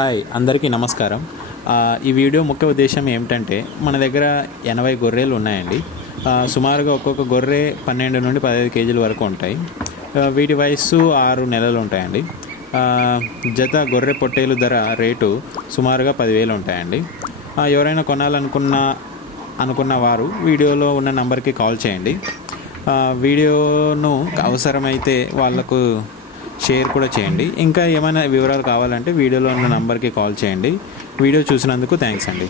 Hi అందరికీ నమస్కారం. ఈ వీడియో ముఖ్య ఉద్దేశం ఏమిటంటే మన దగ్గర 80 గొర్రెలు ఉన్నాయండి. సుమారుగా ఒక్కొక్క గొర్రె 12 నుండి 15 కేజీల వరకు ఉంటాయి. వీటి వయస్సు 6 నెలలు ఉంటాయండి. జత గొర్రె పొట్టేలు ధర రేటు సుమారుగా 10,000 ఉంటాయండి. ఎవరైనా కొనాలనుకున్న వారు వీడియోలో ఉన్న నంబర్కి కాల్ చేయండి. వీడియోను అవసరమైతే వాళ్ళకు షేర్ కూడా చేయండి. ఇంకా ఏమైనా వివరాలు కావాలంటే వీడియోలో ఉన్న నంబర్కి కాల్ చేయండి. వీడియో చూసినందుకు థ్యాంక్స్ అండి.